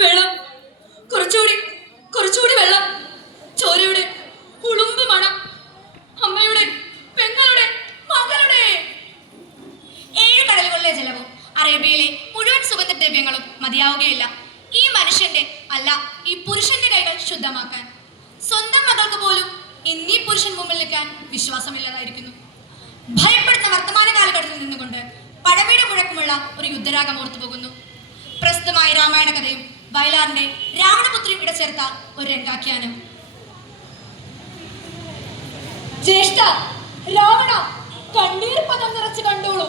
വെള്ളം. കുറച്ചുകൂടി കുറച്ചുകൂടി വെള്ളം. ചോരയുടെ ഉളുമ്പ് മണം. അമ്മയുടെ പെങ്ങളുടെ മകളുടെ. ഏഴ് കടലുകളിലെ ജലവും അറേബ്യയിലെ മുഴുവൻ സുഗന്ധദ്രവ്യങ്ങളും മതിയാവുകയില്ല. ഈ മനുഷ്യന്റെ അല്ല ഈ പുരുഷന്റെ കൈകൾ ശുദ്ധമാക്കാൻ. സ്വന്തം മകൾക്ക് പോലും ഇന്നീ പുരുഷൻ മുമ്പിൽ നിൽക്കാൻ വിശ്വാസമില്ലാതായിരിക്കുന്നു. ഭയപ്പെടുന്ന വർത്തമാന കാലഘട്ടത്തിൽ നിന്നുകൊണ്ട് പഴമയുടെ മുഴക്കമുള്ള ഒരു യുദ്ധരാഗം ഓർത്തു പോകുന്നു പ്രസ്തുതമായ രാമായണ കഥയും വയലാറിന്റെ രാവണപുത്രിയും ഇടചേർത്ത ഒരു രംഗാഖ്യാനം. ജ്യേഷ്ഠ രാവണ കണ്ണീർ പദം നിറച്ച് കണ്ടോളൂ.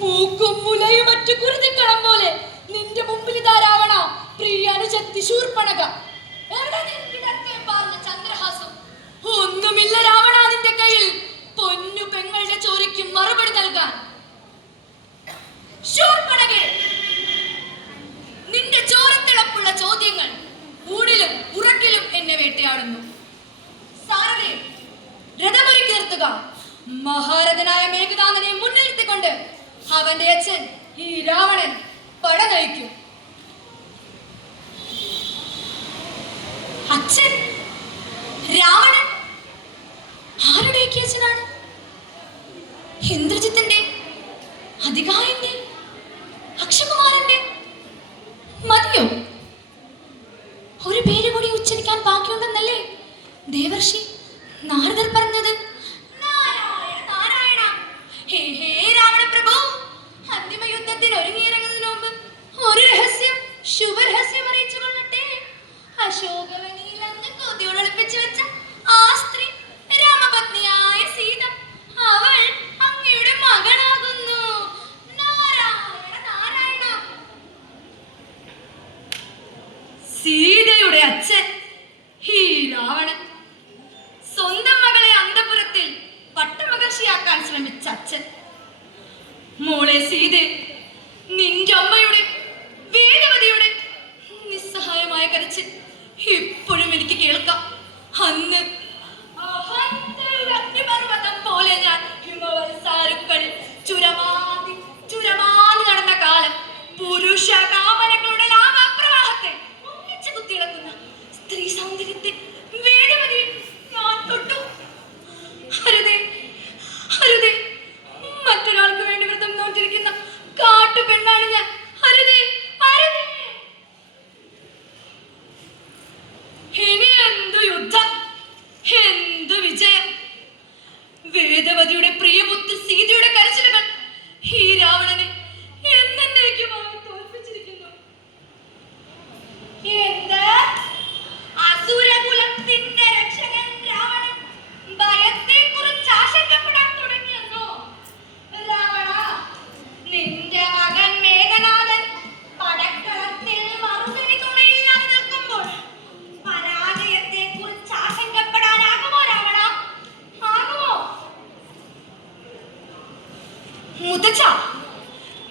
മൂക്കും മുലയും മറ്റു കുരുതിക്കളം പോലെ. നിന്റെ മുമ്പിൽ ഇതാ രാവണ പ്രിയാനുജത്തി ശൂർപ്പണക ചന്ദ്രഹാസം? ഒന്നുമില്ല രാവണ നിന്റെ കയ്യിൽ. പൊന്നു പെങ്ങളുടെ ചോരയ്ക്കും മറുപടി നൽകാൻ. മഹാരഥനായ മേഘനാഥനെ മുൻനിർത്തിക്കൊണ്ട് അവന്റെ അച്ഛൻ ഈ രാവണൻ പട നയിക്കും അച്ഛൻ? രാവണൻ? ആരുടെയൊക്കെ അച്ഛനാണ്? ഇന്ദ്രജിത്തിന്റെ? അധികായന്റെ? അക്ഷകുമാരന്റെ? മതിയോ? ഒരു പേര് കൂടി ഉച്ചരിക്കാൻ ബാക്കിയുണ്ടെന്നല്ലേ? ദേവർഷി നാരദർ പറഞ്ഞത്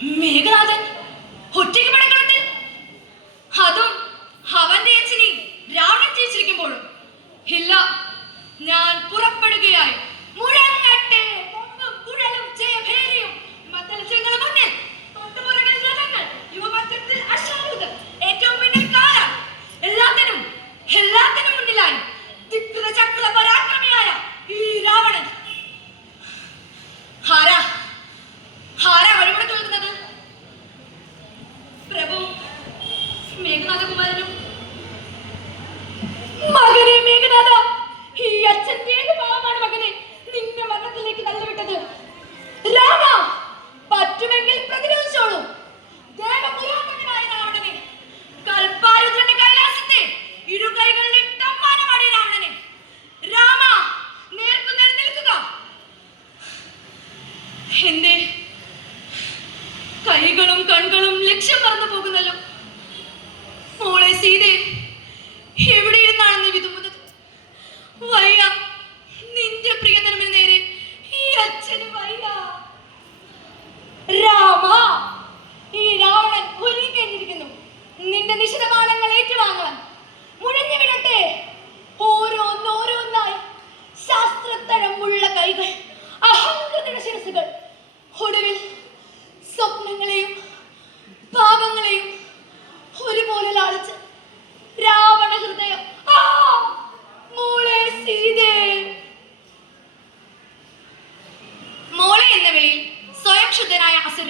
മേഘനാഥൻ ഒറ്റയ്ക്ക് പടക്കളത്തിൽ അതും അവന്റെ അച്ഛനെ രാവണൻ ഇല്ല ഞാൻ പുറപ്പെടുകയായി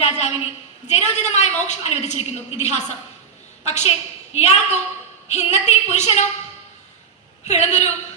രാജാവിന് ജനോചിതമായ മോക്ഷം അനുവദിച്ചിരിക്കുന്നു ഇതിഹാസം. പക്ഷേ ഇയാൾക്കോ ഇന്നത്തെ പുരുഷനോ വെള്ളം